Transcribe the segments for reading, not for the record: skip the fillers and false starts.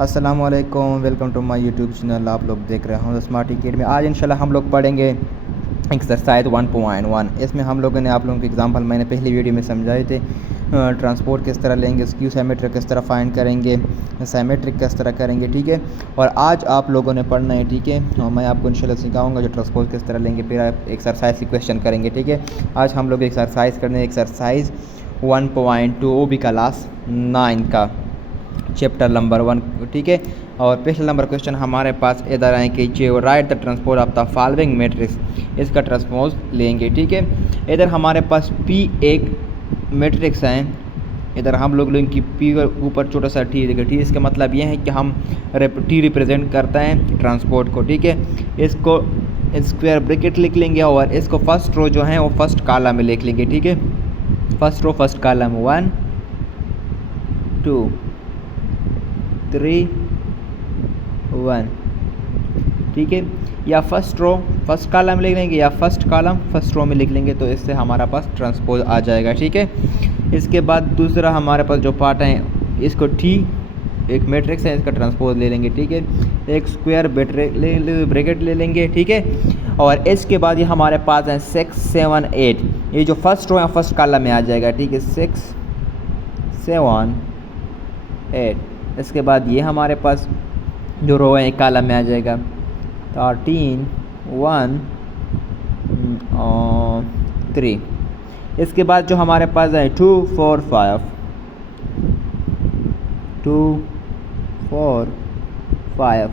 अस्सलाम वालेकुम, welcome to my YouTube channel. आप लोग देख रहे हैं स्मार्ट अकेडमी। आज इंशाल्लाह हम लोग पढ़ेंगे एक्सरसाइज 1.1। इसमें हम लोगों ने आप लोगों के एग्जांपल मैंने पहली वीडियो में समझाए थे। ट्रांसपोर्ट किस तरह लेंगे, स्क्यू साइमेट्रिक किस तरह फाइंड करेंगे, साइमेट्रिक किस तरह करेंगे, ठीक है। और आज आप लोगों ने पढ़ना है, ठीक है। और मैं आपको इंशाल्लाह सिखाऊंगा जो ट्रांसपोर्ट किस तरह लेंगे, फिर आप एक्सरसाइज की क्वेश्चन करेंगे, ठीक है। आज हम लोग एक्सरसाइज करने एक्सरसाइज 1.2 भी क्लास 9 का चैप्टर नंबर 1, ठीक है। और पहला नंबर क्वेश्चन हमारे पास इधर आए कि जो right the transpose of the following matrix, इसका ट्रांसपोज लेंगे, ठीक है। इधर हमारे पास P एक मैट्रिक्स है। इधर हम लोग की P के ऊपर छोटा सा T देखिए, T इसका मतलब ये है कि हम T रिप्रेजेंट करता है ट्रांसपोर्ट को, ठीक है। इसको स्क्वायर ब्रैकेट लिख लेंगे और इसको फर्स्ट रो जो है वो फर्स्ट कॉलम में लिख लेंगे, ठीक है। फर्स्ट रो फर्स्ट कॉलम 1 2 3 1, ठीक है। या फर्स्ट रो फर्स्ट कॉलम लिख लेंगे या फर्स्ट कॉलम फर्स्ट रो में लिख लेंगे, तो इससे हमारा पास ट्रांसपोज आ जाएगा, ठीक है। इसके बाद दूसरा हमारे पास जो पार्ट है, इसको T एक मैट्रिक्स है, इसका ट्रांसपोज ले लेंगे, ठीक है। एक स्क्वायर ब्रैकेट ले लेंगे, ठीक है। और इसके बाद ये हमारे पास है 6 7 8, ये जो फर्स्ट रो है फर्स्ट कॉलम में आ जाएगा, ठीक है। 6 7 8, इसके बाद ये हमारे पास जो रो है एक कॉलम में आ जाएगा 13 1 3। इसके बाद जो हमारे पास है 2 4 5 2 4 5,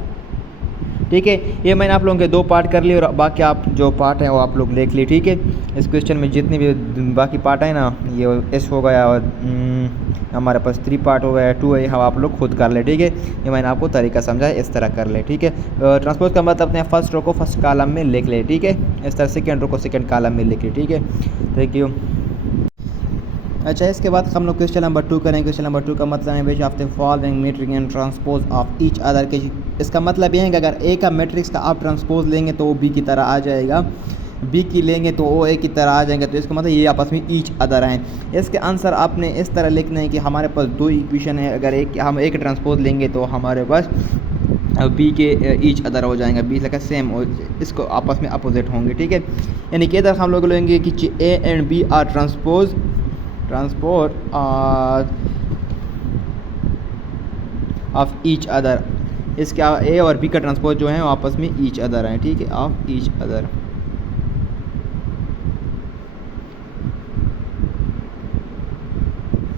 ठीक है। ये मैंने आप लोगों के 2 पार्ट कर लिए और बाकी आप जो पार्ट हैं वो आप लोग देख लिए, ठीक है। इस क्वेश्चन में जितने भी बाकी पार्ट है ना, ये एस हो गया और हमारे पास 3 पार्ट हो गया, 2 है, हम आप लोग खुद कर ले, ठीक है। ये मैंने आपको तरीका समझा, इस तरह कर ले, ठीक है। ट्रांसपोज का मतलब अपने फर्स्ट रो को फर्स्ट कॉलम में लिख ले, ठीक है। इस तरह सेकेंड रो को सेकेंड कॉलम में लिख ले, ठीक है। Thank you. अच्छा, इसके बाद हम लोग क्वेश्चन नंबर 2 करेंगे। क्वेश्चन नंबर 2 का मतलब है which of the following matrix and transpose of each other के। इसका मतलब यह है कि अगर ए का मैट्रिक्स का आप ट्रांसपोज लेंगे तो वो बी की तरह आ जाएगा, बी की लेंगे तो वो ए की तरह आ जाएंगे, तो इसका मतलब ये आपस में ईच अदर हैं। इसके आंसर आपने इस तरह लिखना है कि हमारे पास 2 इक्वेशन है, अगर हम एक ट्रांसपोज लेंगे तो हमारे पास बी के ईच अदर हो जाएंगे, बी लगा सेम, इसको आपस में अपोजिट होंगे, ठीक है। यानी कि इधर हम लोग लेंगे कि A and B are transpose of each other. इसके ए और बी का ट्रांसपोज जो है वो आपस में ईच अदर हैं, ठीक है, ऑफ ईच अदर,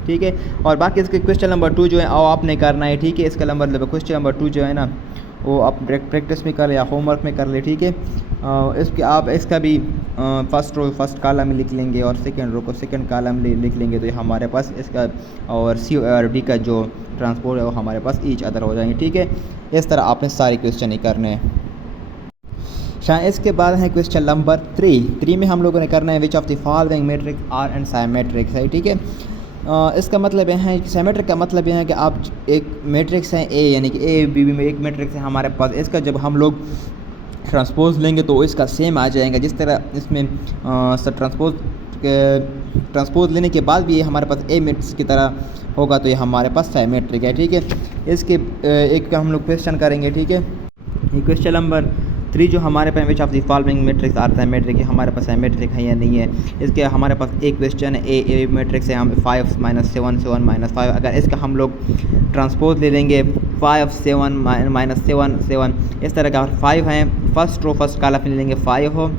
ठीक है। और बाकी इसके क्वेश्चन नंबर 2 जो है वो आपने करना है, ठीक है। इसका नंबर क्वेश्चन नंबर 2 जो है ना वो आप प्रैक्टिस में कर ले या होमवर्क में कर ले, ठीक है। इसके आप इसका भी फर्स्ट रो फर्स्ट कॉलम में लिख लेंगे और सेकंड रो को सेकंड कॉलम में लिख लेंगे, तो ये हमारे पास इसका और सी और डी का जो ट्रांसपोर्ट है वो हमारे पास ईच अदर हो जाएंगे, ठीक है। इस तरह आपने सारे क्वेश्चन ही करने हैं। इसके बाद है क्वेश्चन नंबर 3 में हम लोगों ने करना है which of the following matrix are and symmetric है, ठीक है। इसका मतलब यह है कि साइमेट्रिक का मतलब यह है कि आप एक मैट्रिक्स है ए, यानी कि ए बी में एक मैट्रिक्स है हमारे पास, इसका जब हम लोग ट्रांसपोज लेंगे तो इसका सेम आ जाएगा। जिस तरह इसमें ट्रांसपोज लेने के बाद भी ये हमारे पास ए मैट्रिक्स की तरह होगा, तो ये हमारे पास साइमेट्रिक है, ठीक है। इसके एक हम लोग क्वेश्चन करेंगे, ठीक है। ये क्वेश्चन नंबर 3 जो हमारे पास which of the following matrix are symmetric है, हमारे पास साइमेट्रिक है या नहीं है। इसके हमारे पास एक क्वेश्चन है ए मैट्रिक्स है, हम 5 - 7 7 - 5, अगर इसका हम लोग ट्रांसपोज ले लेंगे 5 7 - 7 7, इस तरह का 5 है, फर्स्ट रो फर्स्ट कॉलम ले लेंगे 5 हो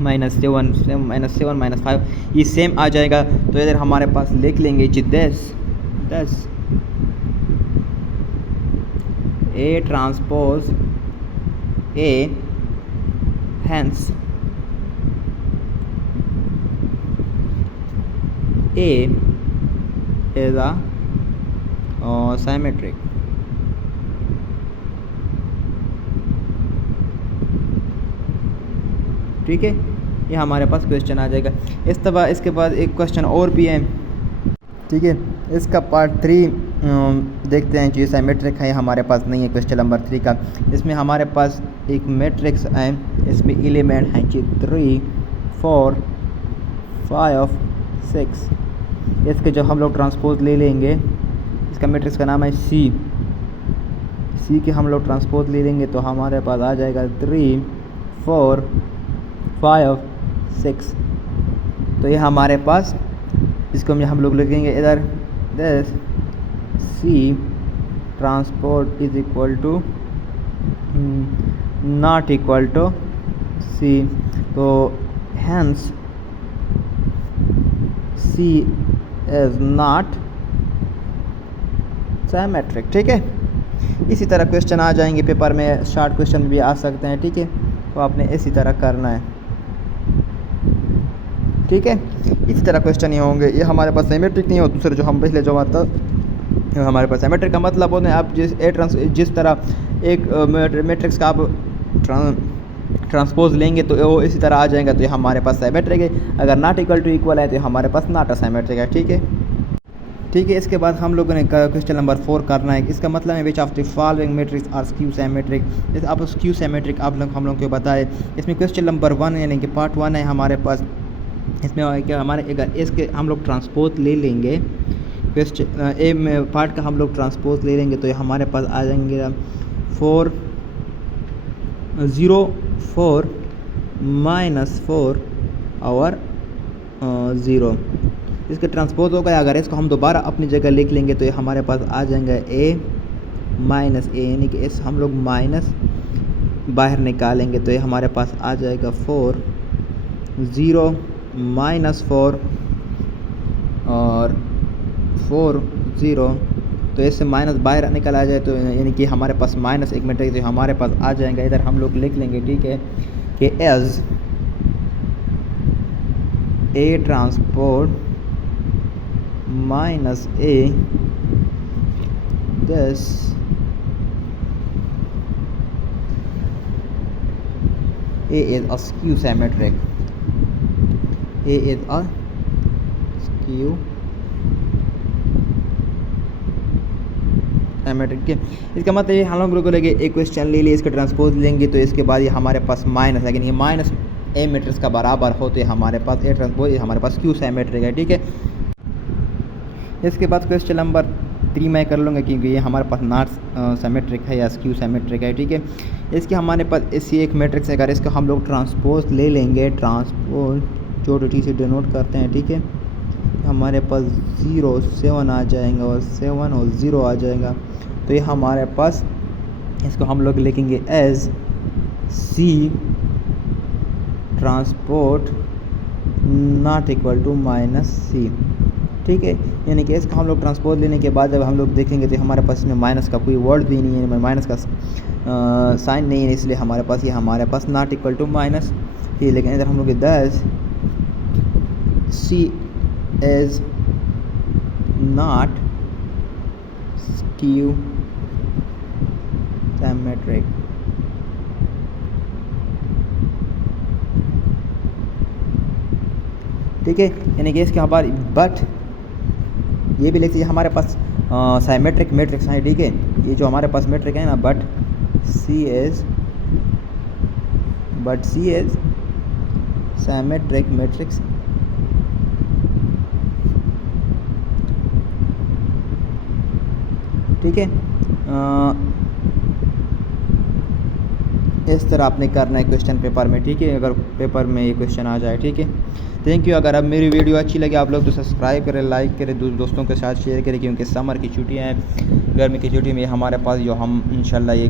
-7 -7 -5, ये सेम आ जाएगा। तो इधर हमारे पास लिख लेंगे 10 A transpose A, hence A is a symmetric, ठीक है। ये हमारे पास क्वेश्चन आ जाएगा। इसके बाद एक क्वेश्चन और भी है, ठीक है। इसका पार्ट 3 देखते हैं जो साइमेट्रिक है हमारे पास नहीं है। क्वेश्चन नंबर 3 का, इसमें हमारे पास एक मैट्रिक्स है, इसमें एलिमेंट हैं 3 4 5 6। इसके जब हम लोग ट्रांसपोज ले लेंगे, इसका मैट्रिक्स का नाम है सी, सी के हम लोग ट्रांसपोज ले लेंगे तो हमारे पास आ जाएगा 3 4 5 6। तो ये हमारे पास इसको हम लोग लिखेंगे इधर this C transpose is equal to not equal to C. तो hence C is not symmetric. ठीक है, इसी तरह क्वेश्चन आ जाएंगे पेपर में, शॉर्ट क्वेश्चन भी आ सकते हैं। ठीक है, तो आपने इसी तरह करना है। ठीक है, इसी तरह क्वेश्चन ये होंगे। ये हमारे पास सिमेट्रिक नहीं हो, दूसरे जो हम पहले जो हमारे पास सिमेट्रिक का मतलब होता है आप जिस तरह एक मैट्रिक्स का आप ट्रांसपोज लेंगे तो वो इसी तरह आ जाएगा, तो ये हमारे पास सिमेट्रिक है। अगर नॉट इक्वल टू इक्वल है तो हमारे पास नॉट सिमेट्रिक है। ठीक है, ठीक है। इसके बाद हम लोगों ने क्वेश्चन नंबर 4 करना है। इसका मतलब है which of the following matrix are skew symmetric. जैसे आप स्क्यू सिमेट्रिक हम लोग को बताए। इसमें क्वेश्चन नंबर 1 यानी कि पार्ट 1 है हमारे पास। इसमें क्या हमारे अगर इसके हम लोग ट्रांसपोज ले लेंगे, क्वेश्चन ए में पार्ट का हम लोग ट्रांसपोज ले लेंगे तो ये हमारे पास आ जाएंगे 4 0 4 -4 और 0। इसके ट्रांसपोज हो गया। अगर इसको हम दोबारा अपनी जगह लिख लेंगे तो ये हमारे पास आ जाएगा a -a, यानी कि इस हम लोग माइनस बाहर निकालेंगे तो ये हमारे पास आ जाएगा 4 0 -4 और 4 0। तो इससे माइनस बाहर निकल आ जाए तो यानी कि हमारे पास माइनस एक मैट्रिक्स जो हमारे पास आ जाएगा। इधर हम लोग लिख लेंगे, ठीक है, कि as A transpose minus a this a is a skew symmetric, a is a skew symmetric। के इसका मतलब ये हम लोग लेंगे एक क्वेश्चन ले लिए, इसका ट्रांसपोज लेंगे तो इसके बाद ये हमारे पास माइनस, लेकिन ये माइनस ए मैट्रिक्स का बराबर हो तो हमारे पास ए ट्रांसपोज हमारे पास स्क्यू सिमेट्रिक है। ठीक है, इसके बाद क्वेश्चन नंबर 3 मैं कर लूँगा क्योंकि ये हमारे पास नॉट सिमेट्रिक है या स्क्यू सिमेट्रिक है। ठीक है, इसके हमारे पास ऐसी एक मैट्रिक्स है, अगर इसका हम लोग ट्रांसपोज ले लेंगे, ट्रांसपोज छोटे टी से डिनोट करते हैं। ठीक है, हमारे पास 0 7 आ जाएगा और 7 और 0 आ जाएगा। तो ये हमारे पास इसको हम लोग लिखेंगे as C transpose not equal to -c। ठीक है, यानी कि इसका हम लोग ट्रांसपोज लेने के बाद जब हम लोग देखेंगे तो हमारे पास इसमें माइनस का कोई वर्ड भी नहीं है, माइनस का साइन नहीं है, इसलिए हमारे पास ये हमारे पास नॉट इक्वल टू -c। लेकिन इधर हम लोग दस सी इज नॉट स्क्यू सिमेट्रिक। ठीक है, यानी कि इसके हमारे बट ये भी लिख लीजिए हमारे पास सिमेट्रिक मैट्रिक्स है। ठीक है, ये जो हमारे पास मैट्रिक है ना, but C is symmetric matrix. ठीक है, इस तरह आपने करना है क्वेश्चन पेपर में। ठीक है, अगर पेपर में ये क्वेश्चन आ जाए। ठीक है, थैंक यू। अगर अब मेरी वीडियो अच्छी लगे आप लोग तो सब्सक्राइब करें, लाइक करें, दोस्तों के साथ शेयर करें, क्योंकि समर की छुट्टियां हैं। गर्मी की छुट्टी में हमारे पास जो हम इंशाल्लाह ये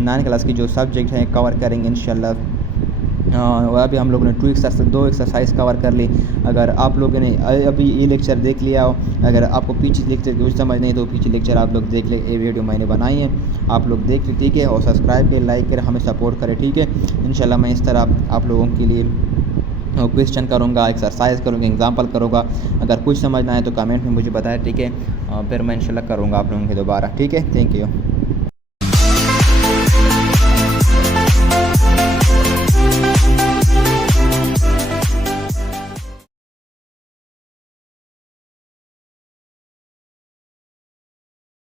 9 क्लास की जो सब्जेक्ट हैं कवर करेंगे इंशाल्लाह। वह भी हम लोगों ने 2 एक्सरसाइज कवर कर ली। अगर आप लोगों ने अभी ये लेक्चर देख लिया हो, अगर आपको पीछे लेक्चर कुछ समझ नहीं तो पीछे लेक्चर आप लोग देख ले, ये वीडियो मैंने बनाई है, आप लोग देख ले। ठीक है, और सब्सक्राइब करें, लाइक करें, हमें सपोर्ट करें। ठीक है, इंशाल्लाह मैं इस तरह आप लोगों के लिए क्वेश्चन करूँगा, एक्सरसाइज करूँगा, एग्जाम्पल करूँगा। अगर कुछ समझना है तो कमेंट में मुझे बताएं। ठीक है, फिर मैं इंशाल्लाह करूँगा आप लोगों के दोबारा। ठीक है, थैंक यू।